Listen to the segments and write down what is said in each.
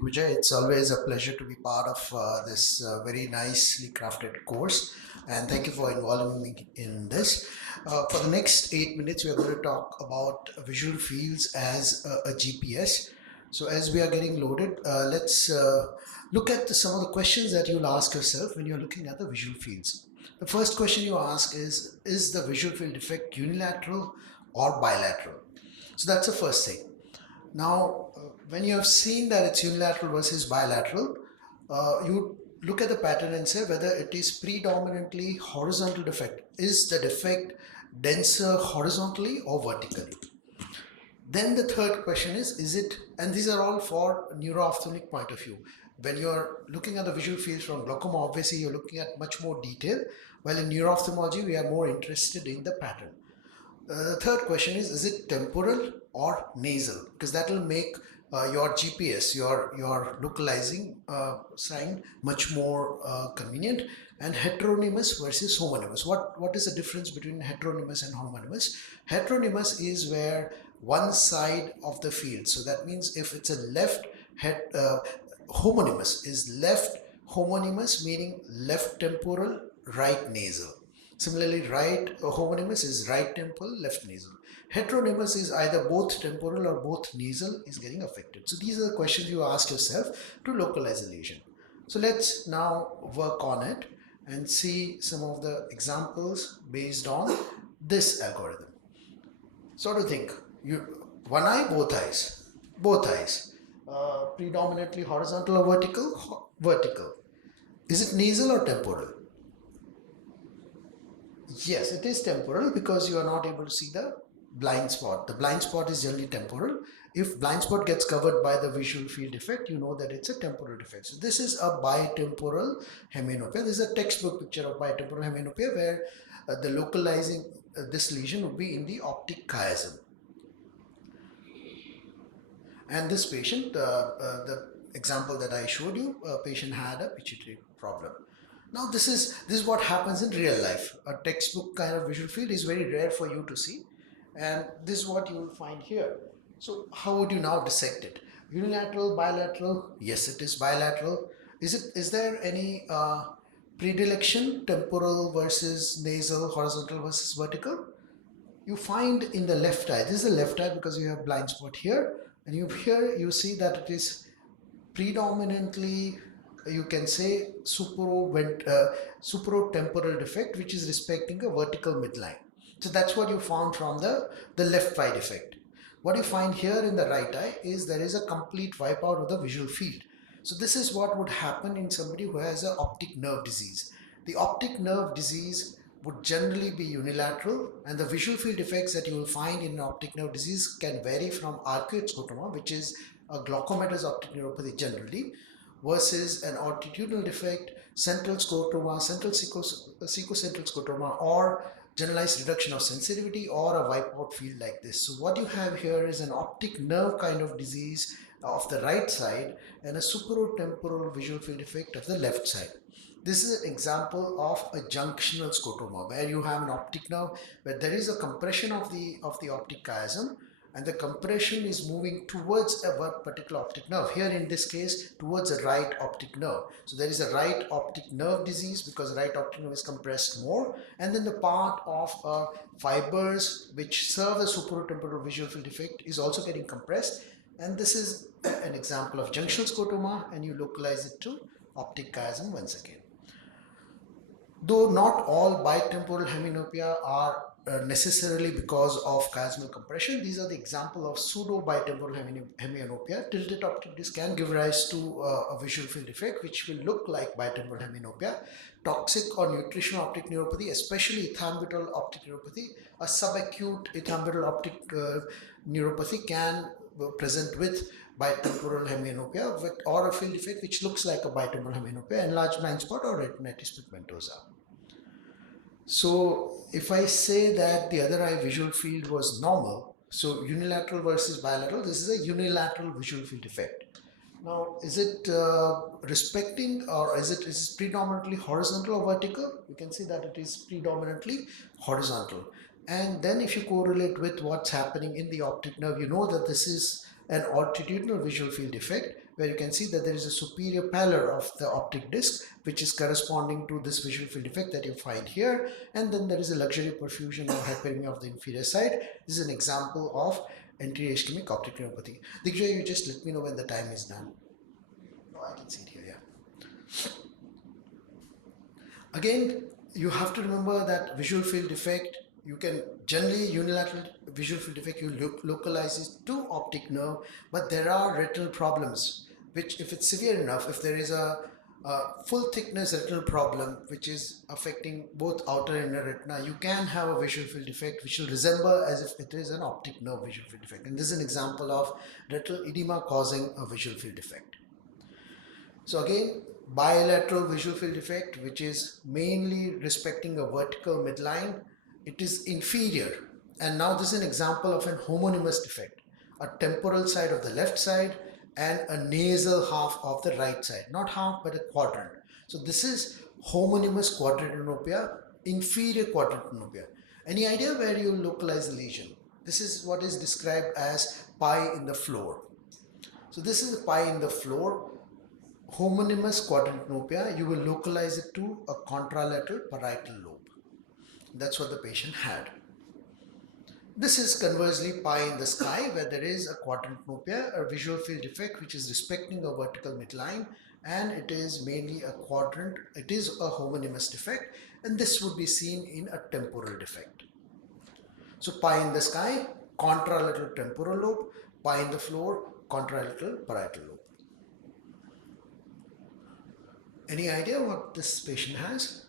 Digvijay. It's always a pleasure to be part of this very nicely crafted course, and thank you for involving me in this. For the next 8 minutes, we are going to talk about visual fields as a GPS. So, as we are getting loaded, let's look at some of the questions that you'll ask yourself when you're looking at the visual fields. The first question you ask is the visual field defect unilateral or bilateral? So, that's the first thing. Now, when you have seen that it's unilateral versus bilateral, you look at the pattern and say whether it is predominantly horizontal defect. Is the defect denser horizontally or vertically? Then the third question is it, and these are all for neuro-ophthalmic point of view. When you're looking at the visual fields from glaucoma, obviously you're looking at much more detail, while in neuro-ophthalmology we are more interested in the pattern. The third question is it temporal or nasal? Because that will make your GPS, your localizing sign much more convenient. And heteronymous versus homonymous. What is the difference between heteronymous and homonymous? Heteronymous is where one side of the field, so that means if it's a left head, homonymous is left homonymous, meaning left temporal, right nasal. Similarly, right homonymous is right temporal, left nasal. Heteronymous is either both temporal or both nasal is getting affected. So these are the questions you ask yourself to localize a lesion. So let's now work on it and see some of the examples based on this algorithm. So to think, one eye, both eyes. Predominantly horizontal or vertical? Vertical. Is it nasal or temporal? Yes, it is temporal because you are not able to see the blind spot. The blind spot is generally temporal. If blind spot gets covered by the visual field defect, you know that it's a temporal defect. So this is a bitemporal hemianopia. This is a textbook picture of bitemporal hemianopia where the localizing this lesion would be in the optic chiasm. And this patient, the example that I showed you, a patient had a pituitary problem. Now this is what happens in real life. A textbook kind of visual field is very rare for you to see, and this is what you will find here. So how would you now dissect it? Unilateral, bilateral? Yes, it is bilateral. Is there any predilection, temporal versus nasal, horizontal versus vertical? You find in the left eye. This is the left eye because you have blind spot here, and here you see that it is predominantly, you can say, supratemporal defect, which is respecting a vertical midline. So that's what you found from the left eye defect. What you find here in the right eye is there is a complete wipeout of the visual field. So this is what would happen in somebody who has an optic nerve disease. The optic nerve disease would generally be unilateral, and the visual field defects that you will find in an optic nerve disease can vary from arcuate scotoma, which is a glaucomatous optic neuropathy generally, versus an altitudinal defect, central scotoma, central secocentral scotoma, or generalized reduction of sensitivity, or a wipeout field like this. So what you have here is an optic nerve kind of disease of the right side and a supratemporal visual field defect of the left side. This is an example of a junctional scotoma where you have an optic nerve where there is a compression of the optic chiasm, and the compression is moving towards a particular optic nerve. Here in this case, towards a right optic nerve. So there is a right optic nerve disease because the right optic nerve is compressed more, and then the part of fibers which serve the supratemporal visual field defect is also getting compressed. And this is an example of junctional scotoma, and you localize it to optic chiasm once again. Though not all bitemporal hemianopia are necessarily because of chiasmal compression, these are the example of pseudo-bitemporal hemianopia. Tilted optic disc can give rise to a visual field defect which will look like bitemporal hemianopia. Toxic or nutritional optic neuropathy, especially ethambutol optic neuropathy, a subacute ethambutol optic neuropathy can present with bitemporal hemianopia or a field defect which looks like a bitemporal hemianopia, enlarged blind spot, or retinitis pigmentosa. So if I say that the other eye visual field was normal, so unilateral versus bilateral, this is a unilateral visual field defect. Now, is it respecting, or is it predominantly horizontal or vertical? You can see that it is predominantly horizontal. And then if you correlate with what's happening in the optic nerve, you know that this is an altitudinal visual field defect, where you can see that there is a superior pallor of the optic disc, which is corresponding to this visual field defect that you find here. And then there is a luxury perfusion or hyperemia of the inferior side. This is an example of anterior ischemic optic neuropathy. Diksha, you just let me know when the time is done. Oh, I can see it here, yeah. Again, you have to remember that visual field defect, you can generally unilateral visual field defect, you localize it to optic nerve, but there are retinal problems, which if it's severe enough, if there is a full thickness retinal problem which is affecting both outer and inner retina, you can have a visual field defect which will resemble as if it is an optic nerve visual field defect. And this is an example of retinal edema causing a visual field defect. So again, bilateral visual field defect, which is mainly respecting a vertical midline, it is inferior. And now this is an example of an homonymous defect, a temporal side of the left side and a nasal half of the right side, not half but a quadrant. So this is homonymous quadrantenopia, inferior quadrantenopia. Any idea where you localize the lesion? This is what is described as pie in the floor. So this is a pie in the floor. Homonymous quadrantenopia, you will localize it to a contralateral parietal lobe. That's what the patient had. This is conversely pie in the sky, where there is a quadrantenopia, a visual field defect which is respecting a vertical midline, and it is mainly a quadrant. It is a homonymous defect, and this would be seen in a temporal defect. So pie in the sky, contralateral temporal lobe, pie in the floor, contralateral parietal lobe. Any idea what this patient has?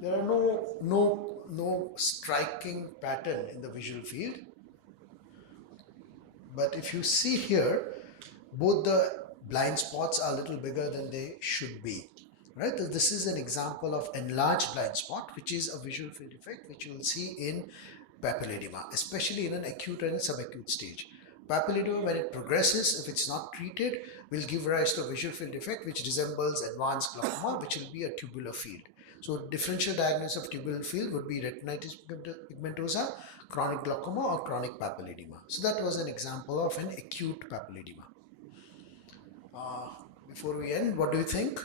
There are no striking pattern in the visual field. But if you see here, both the blind spots are a little bigger than they should be. Right? This is an example of enlarged blind spot, which is a visual field defect which you will see in papilledema, especially in an acute and subacute stage. Papilledema, when it progresses, if it's not treated, will give rise to a visual field defect which resembles advanced glaucoma, which will be a tubular field. So differential diagnosis of tubular field would be retinitis pigmentosa, chronic glaucoma, or chronic papilledema. So that was an example of an acute papilledema. Before we end, what do you think?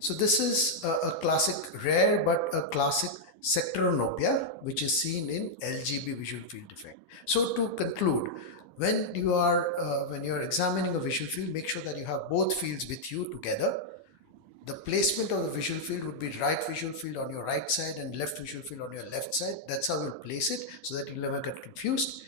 So this is a classic, rare but a classic sectoronopia, which is seen in LGB visual field defect. So to conclude, when you are examining a visual field, make sure that you have both fields with you together. The placement of the visual field would be right visual field on your right side and left visual field on your left side. That's how you'll place it, so that you'll never get confused.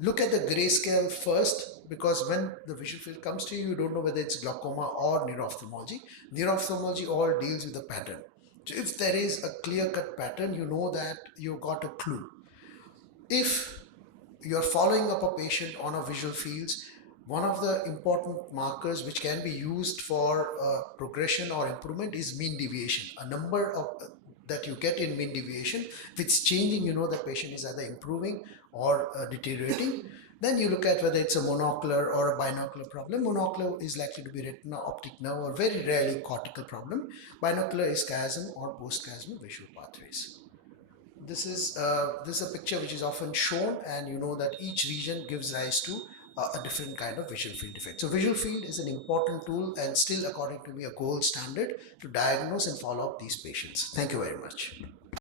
Look at the grayscale first, because when the visual field comes to you, you don't know whether it's glaucoma or neuro-ophthalmology. Neuro-ophthalmology all deals with the pattern. So if there is a clear-cut pattern, you know that you got a clue. If you're following up a patient on a visual fields, one of the important markers which can be used for progression or improvement is mean deviation. A number that you get in mean deviation, if it's changing, you know the patient is either improving or deteriorating. Then you look at whether it's a monocular or a binocular problem. Monocular is likely to be retina, optic nerve, or very rarely cortical problem. Binocular is chiasm or post-chiasmal visual pathways. This is a picture which is often shown, and you know that each region gives rise to a different kind of visual field defect. So visual field is an important tool and still, according to me, a gold standard to diagnose and follow up these patients. Thank you very much.